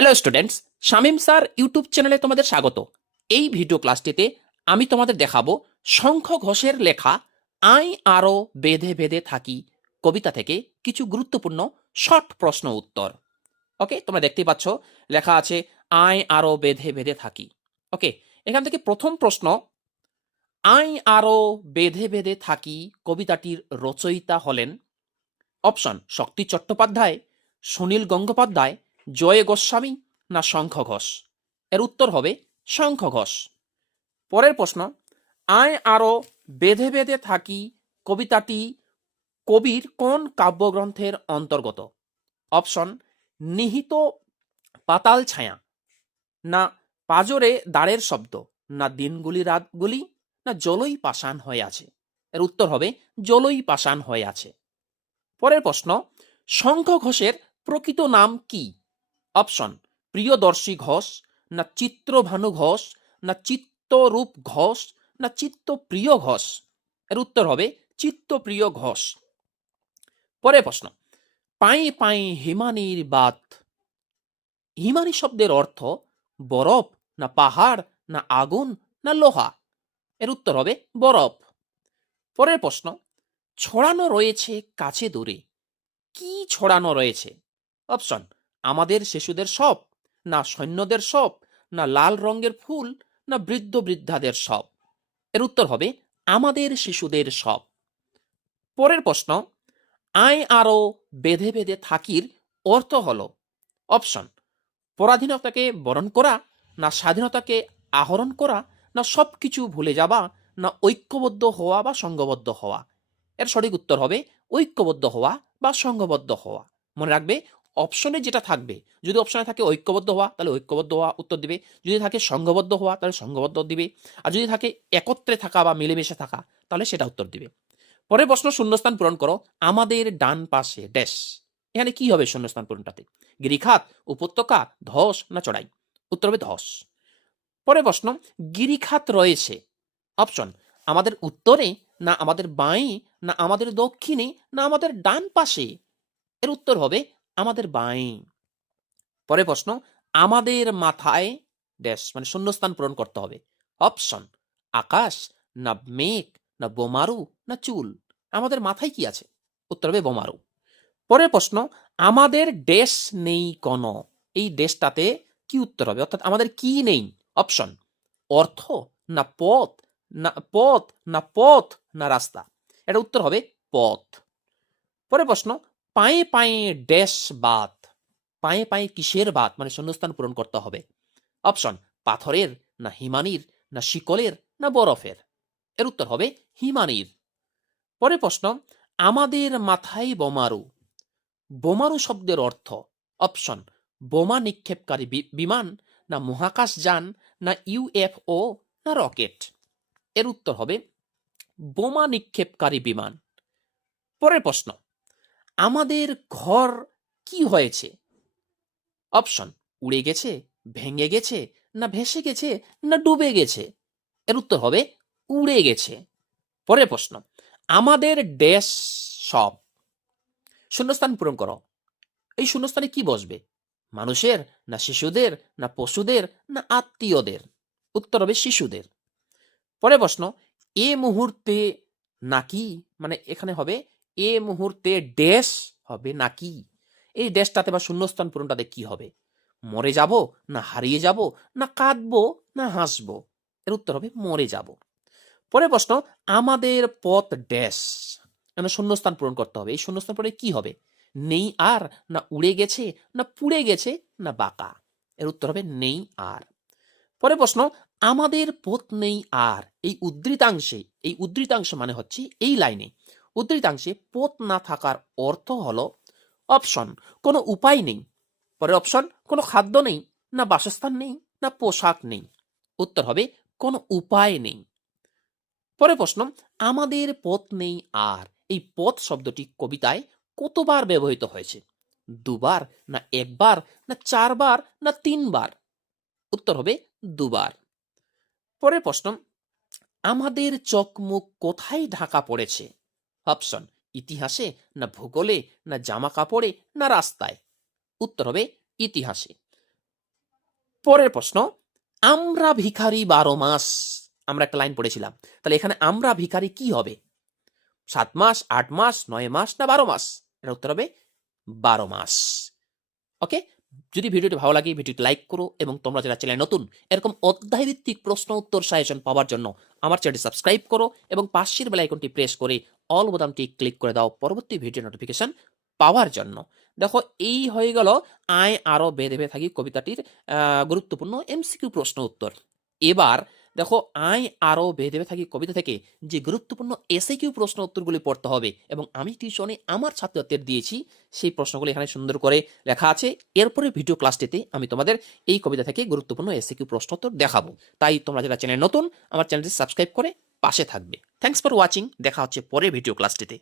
Hello students Shamim sir YouTube চ্যানেলে তোমাদের স্বাগত। এই ভিডিও ক্লাসটিতে আমি তোমাদের দেখাবো শঙ্খ ঘোষের লেখা, আই আরও বেঁধে বেঁধে থাকি কবিতা থেকে কিছু গুরুত্বপূর্ণ শর্ট প্রশ্ন উত্তর। ওকে তোমরা দেখতেই পাচ্ছ, লেখা আছে, আই আরও বেঁধে বেঁধে থাকি। ওকে এখান থেকে প্রথম প্রশ্ন, আই আরও বেঁধে বেঁধে থাকি কবিতাটির রচয়িতা হলেন অপশন শক্তি চট্টোপাধ্যায়, সুনীল গঙ্গোপাধ্যায় জয় গোস্বামী না শঙ্খ ঘোষ? এর উত্তর হবে শঙ্খ ঘোষ। পরের প্রশ্ন, আয় আরও বেঁধে বেঁধে থাকি কবিতাটি কবির কোন কাব্যগ্রন্থের অন্তর্গত? অপশন, নিহিত পাতাল ছায়া। না, পাজরে দাঁড়ের শব্দ। না, দিনগুলি রাতগুলি। না, জলই পাষাণ হয়ে আছে। এর উত্তর হবে, জলই পাষাণ হয়ে আছে। পরের প্রশ্ন, শঙ্খ ঘোষের প্রকৃত নাম কি? অপশন, প্রিয়দর্শী ঘোষ, না চিত্রভানু ঘোষ, না চিত্তরূপ ঘোষ, না চিত্তপ্রিয় ঘোষ। এর উত্তর হবে চিত্তপ্রিয় ঘোষ। পরে প্রশ্ন, পাই পাই হিমানির বাত। হিমানি শব্দের অর্থ বরফ, না পাহাড়, না আগুন, না লোহা। এর উত্তর হবে বরফ। পরের প্রশ্ন, ছড়ানো রয়েছে কাছে দূরে। কি ছড়ানো রয়েছে? অপশন আমাদের শিশুদের সব, না সৈন্যদের সব, না লাল রঙের ফুল, না বৃদ্ধ বৃদ্ধাদের সব। এর উত্তর হবে, আমাদের শিশুদের সব। পরের প্রশ্ন, আয় আরও বেঁধে বেঁধে থাকির অর্থ হল অপশন পরাধীনতাকে বরণ করা, না স্বাধীনতাকে আহরণ করা, না সব কিছু ভুলে যাবা না ঐক্যবদ্ধ হওয়া বা সঙ্গবদ্ধ হওয়া। এর সঠিক উত্তর হবে, ঐক্যবদ্ধ হওয়া বা সঙ্গবদ্ধ হওয়া। মনে রাখবে অপশনে যেটা থাকবে, যদি অপশনে থাকে ঐক্যবদ্ধ হওয়া, তাহলে ঐক্যবদ্ধ হওয়া উত্তর দিবে। যদি থাকে সংঘবদ্ধ হওয়া, তাহলে সংঘবদ্ধ দিবে। আর যদি থাকে একত্রে থাকা বা মিলেমিশে থাকা, তাহলে সেটা উত্তর দিবে। পরের প্রশ্ন, শূন্যস্থান পূরণ করো। আমাদের ডান পাশে ড্যাশ, এখানে কি হবে শূন্যস্থান পূরণটাতে? গিরিখাত, উপত্যকা, ধস না চড়াই? উত্তর হবে ধস। পরের প্রশ্ন, গিরিখাত রয়েছে। অপশন আমাদের উত্তরে না আমাদের বাঁয়ে, না আমাদের দক্ষিণে, না আমাদের ডান পাশে? এর উত্তর হবে আমাদের বাঁয়ে। পরে প্রশ্ন, আমাদের মাথায় ড্যাশ মানে শূন্যস্থান পূরণ করতে হবে। অপশন আকাশ, না মেঘ, না বোমারু, না চুল। আমাদের মাথায় কি আছে? উত্তর হবে বোমারু। পরের প্রশ্ন, আমাদের ড্যাশ নেই কোন। এই ড্যাশটাতে কি উত্তর হবে? অর্থাৎ আমাদের কি নেই? অপশন অর্থ, না পথ না পথ না পথ, না রাস্তা। এটা উত্তর হবে পথ। পরে প্রশ্ন পায়ে পায়ে ড্যাশ বাত। পায়ে পায়ে কিসের বাত? মানে শূন্যস্থান পূরণ করতে হবে। অপশন, পাথরের, না হিমানির, না শিকলের, না বরফের। এর উত্তর হবে হিমানির। পরে প্রশ্ন, আমাদের মাথায় বোমারু। বোমারু শব্দের অর্থ, অপশন, বোমা নিক্ষেপকারী বিমান, না মহাকাশ যান, না ইউএফও, না রকেট। এর উত্তর হবে, বোমা নিক্ষেপকারী বিমান। পরের প্রশ্ন আমাদের ঘর কি হয়েছে? অপশন, উড়ে গেছে, ভেঙে গেছে, না ভেসে গেছে, না ডুবে গেছে। এর উত্তর হবে, উড়ে গেছে। পরের প্রশ্ন, আমাদের ড্যাশ সব। শূন্যস্থান পূরণ করো। এই শূন্যস্থানে কি বসবে? মানুষের, না শিশুদের, না পশুদের, না আত্মীয়দের? উত্তর হবে শিশুদের। পরে প্রশ্ন, এ মুহূর্তে নাকি মানে এখানে হবে এ মুহূর্তে ড্যাশ হবে নাকি? এই ড্যাশটাতে বা শূন্যস্থান পূরণটাতে কি হবে? মরে যাব না হারিয়ে যাব না কাঁদবো না হাসবো? এর উত্তর হবে মরে যাব। পরে প্রশ্ন, আমাদের পথ ড্যাশ মানে শূন্যস্থান পূরণ করতে হবে। এই শূন্যস্থান পূরণে কি হবে? নেই আর, না উড়ে গেছে, না পুড়ে গেছে, না বাঁকা। এর উত্তর হবে নেই আর। পরে প্রশ্ন, আমাদের পথ নেই আর। এই উদ্ধৃতাংশে, এই উদ্ধৃতাংশ মানে হচ্ছে এই লাইনে। উদ্ধৃতাংশে পথ না থাকার অর্থ হলো অপশন কোনো উপায় নেই। পরে অপশন কোনো খাদ্য নেই, না বাসস্থান নেই, না পোশাক নেই। উত্তর হবে, কোনো উপায় নেই। পরে প্রশ্ন, আমাদের পথ নেই আর, এই পথ শব্দটি কবিতায় কতবার ব্যবহৃত হয়েছে? দুবার, না একবার, না চারবার, না তিনবার? উত্তর হবে, দুবার। পরের প্রশ্ন, আমাদের চোখ মুখ কোথায় ঢাকা পড়েছে? অপশন ইতিহাসে না ভূগোলে, না জামা কাপড়ে না রাস্তায়? উত্তর হবে, ইতিহাসে। পরের প্রশ্ন, আমরা ভিখারি বারো মাস। আমরা একটা লাইন পড়েছিলাম। তাহলে এখানে আমরা ভিখারি কি হবে? সাত মাস, আট মাস, নয় মাস, না বারো মাস? এটা উত্তর হবে, বারো মাস। ওকে? যদি ভিডিওটি ভালো লাগে, ভিডিওটি লাইক করো এবং তোমরা যারা চ্যানেল নতুন, এরকম অধ্যায়ভিত্তিক প্রশ্ন উত্তর সাজেশন পাওয়ার জন্য আমার চ্যানেলটি সাবস্ক্রাইব করো এবং পাশের বেল আইকনটি প্রেস করে অল বোতামটি ক্লিক করে দাও। পরবর্তী ভিডিও নোটিফিকেশন পাওয়ার জন্য। দেখো, এই হয়ে গেল আয় আরও বেঁধে বেঁধে থাকি কবিতাটির গুরুত্বপূর্ণ এমসিকিউ প্রশ্ন উত্তর। এবার দেখো আয় আরও বেঁধে বেঁধে থাকি কবিতা থেকে যে গুরুত্বপূর্ণ এসে কিউ প্রশ্ন উত্তরগুলি পড়তে হবে এবং আমি টিউশনে আমার ছাত্রদের দিয়েছি, সেই প্রশ্নগুলি এখানে সুন্দর করে লেখা আছে। এরপরে ভিডিও ক্লাসটিতে আমি তোমাদের এই কবিতা থেকে গুরুত্বপূর্ণ এসে কিউ প্রশ্ন উত্তর দেখাবো। তাই তোমরা যারা চ্যানেল নতুন, আমার চ্যানেলটি সাবস্ক্রাইব করে পাশে থাকবে। থ্যাংকস ফর ওয়াচিং দেখা হচ্ছে পরের ভিডিও ক্লাসটিতে